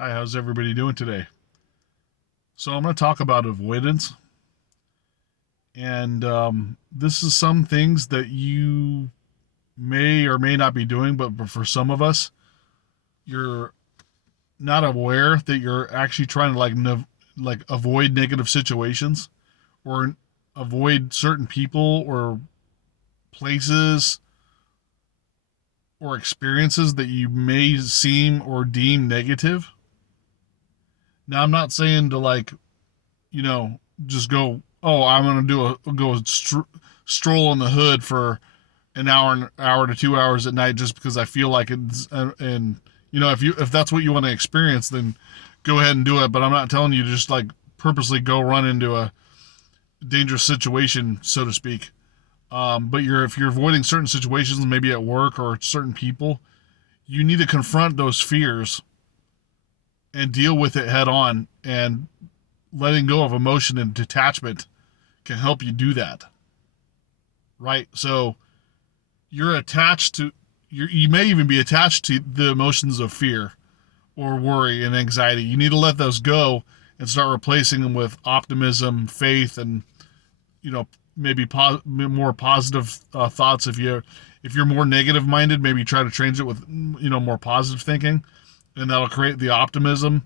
Hi, how's everybody doing today? So, I'm going to talk about avoidance. And this is some things that you may or may not be doing, but for some of us, you're not aware that you're actually trying to like avoid negative situations or avoid certain people or places or experiences that you may seem or deem negative. Now, I'm not saying to just go, oh, I'm gonna stroll in the hood for an hour to 2 hours at night just because I feel like it's and if that's what you want to experience, then go ahead and do it. But I'm not telling you to just like purposely go run into a dangerous situation, so to speak. But if you're avoiding certain situations, maybe at work or certain people, you need to confront those fears and deal with it head on. And letting go of emotion and detachment can help you do that. Right? So you're attached to you may even be attached to the emotions of fear or worry and anxiety. You need to let those go and start replacing them with optimism, faith, and maybe more positive thoughts. If you're more negative minded, maybe try to change it with more positive thinking, and that'll create the optimism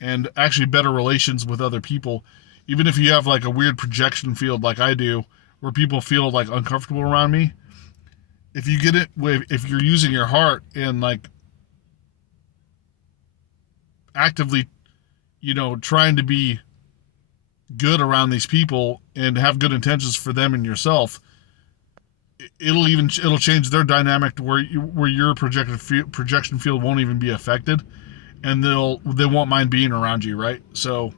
and actually better relations with other people. Even if you have like a weird projection field like I do, where people feel like uncomfortable around me, if you're using your heart and like actively, trying to be good around these people and have good intentions for them and yourself, it'll change their dynamic to where your projection field won't even be affected, and they won't mind being around you, right? So,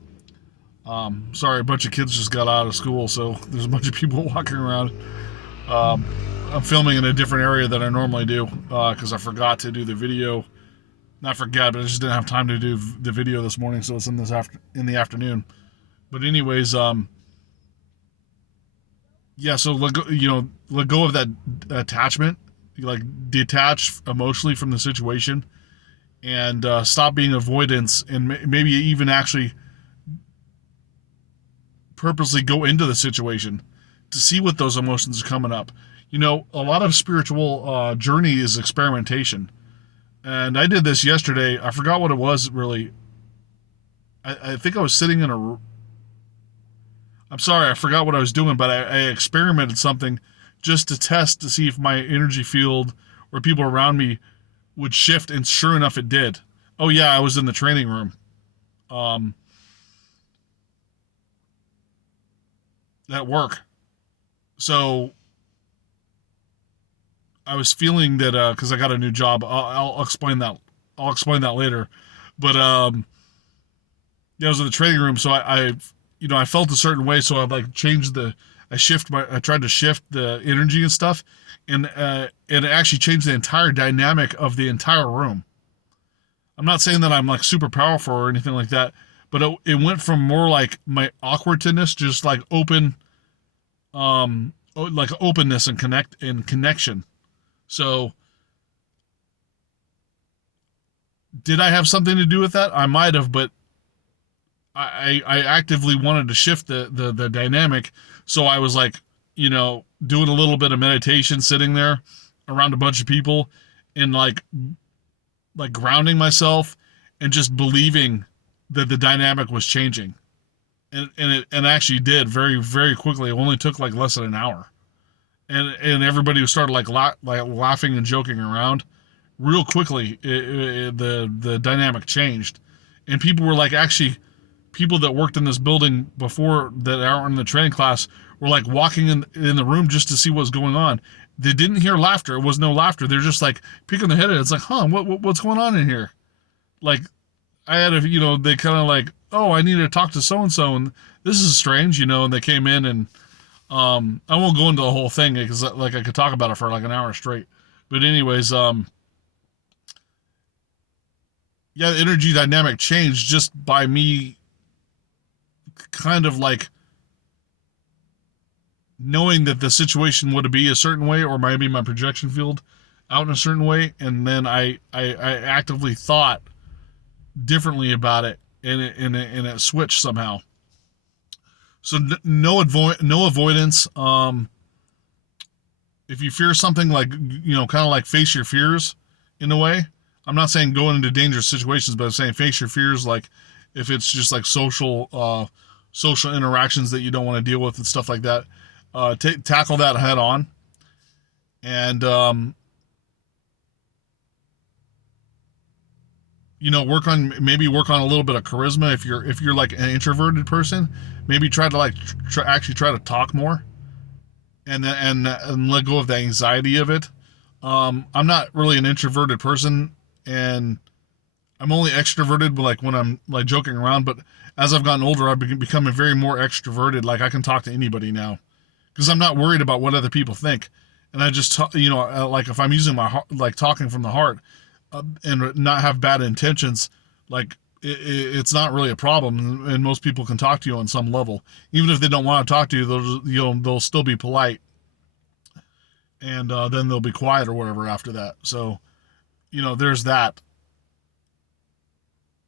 sorry, a bunch of kids just got out of school, so there's a bunch of people walking around. Um, I'm filming in a different area than I normally do because I forgot to do the video. Not forget, but I just didn't have time to do the video this morning, so it's in the afternoon. But anyways, yeah. So let go of that attachment. You like detach emotionally from the situation and stop being avoidance, and maybe even actually purposely go into the situation to see what those emotions are coming up. A lot of spiritual journey is experimentation. And I did this yesterday. I forgot what it was really. I think I was sitting in a. I'm sorry, I forgot what I was doing, but I experimented something just to test to see if my energy field or people around me would shift, and sure enough, it did. Oh yeah, I was in the training room. Um, at work. So I was feeling that because I got a new job. I'll explain that. I'll explain that later. But yeah, I was in the training room, so I felt a certain way, so I like changed the. I tried to shift the energy and stuff, and it actually changed the entire dynamic of the entire room. I'm not saying that I'm like super powerful or anything like that, but it went from more like my awkwardness, just like like openness and connection. So did I have something to do with that? I might have, but I actively wanted to shift the dynamic. So I was like, doing a little bit of meditation, sitting there around a bunch of people, and like grounding myself and just believing that the dynamic was changing. And it actually did very, very quickly. It only took like less than an hour. And everybody started like laughing and joking around real quickly. The dynamic changed, and people were like, actually, people that worked in this building before that aren't in the training class were like walking in the room just to see what's going on. They didn't hear laughter. It was no laughter. They're just like peeking their head at it. It's like, huh, what's going on in here? Like I had they kind of like, oh, I need to talk to so and so, and this is strange, and they came in, and I won't go into the whole thing because like I could talk about it for like an hour straight. But anyways, yeah, the energy dynamic changed just by me kind of like knowing that the situation would be a certain way, or maybe my projection field out in a certain way, and then I actively thought differently about it, and it switched somehow. So no avoidance. If you fear something, like, kind of like face your fears in a way. I'm not saying go into dangerous situations, but I'm saying face your fears, like if it's just like social interactions that you don't want to deal with and stuff like that. Tackle that head on, and work on a little bit of charisma. If you're like an introverted person, maybe try to like actually try to talk more, and let go of the anxiety of it. I'm not really an introverted person, and I'm only extroverted like when I'm like joking around. But as I've gotten older, I've become a very more extroverted. Like I can talk to anybody now because I'm not worried about what other people think, and I just like if I'm using my heart, like talking from the heart, and not have bad intentions, like it's not really a problem, and most people can talk to you on some level, even if they don't want to talk to you. They'll still be polite, and then they'll be quiet or whatever after that. So there's that.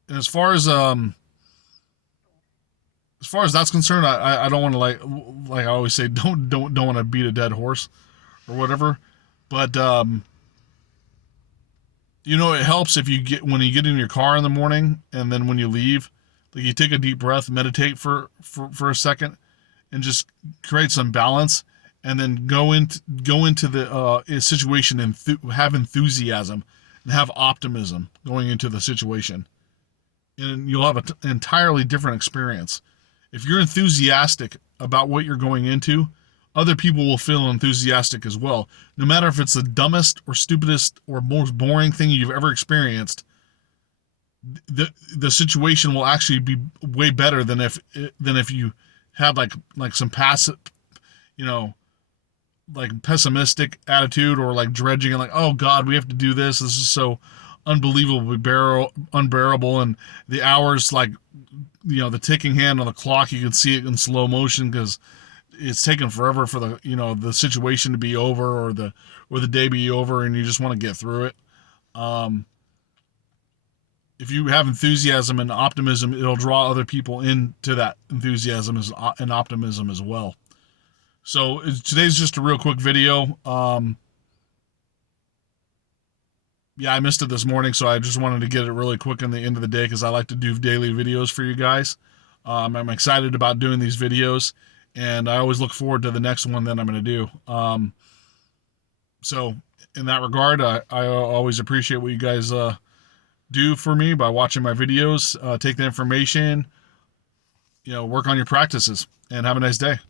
And as far as that's concerned, I don't want to like I always say, don't want to beat a dead horse or whatever, but it helps if when you get in your car in the morning, and then when you leave, like you take a deep breath, meditate for a second, and just create some balance, and then go into the situation and have enthusiasm and have optimism going into the situation, and you'll have an entirely different experience. If you're enthusiastic about what you're going into, other people will feel enthusiastic as well. No matter if it's the dumbest or stupidest or most boring thing you've ever experienced, the situation will actually be way better than if you had like some passive, you know, like pessimistic attitude, or like dredging and like, oh God, we have to do this. This is so unbelievably unbearable, and the hours, like, the ticking hand on the clock, you can see it in slow motion because it's taken forever for the situation to be over, or the day be over, and you just want to get through it. Um, if you have enthusiasm and optimism, it'll draw other people into that enthusiasm and optimism as well. So today's just a real quick video. Yeah, I missed it this morning, so I just wanted to get it really quick in the end of the day because I like to do daily videos for you guys. I'm excited about doing these videos, and I always look forward to the next one that I'm going to do. So in that regard, I always appreciate what you guys do for me by watching my videos. Take the information, work on your practices, and have a nice day.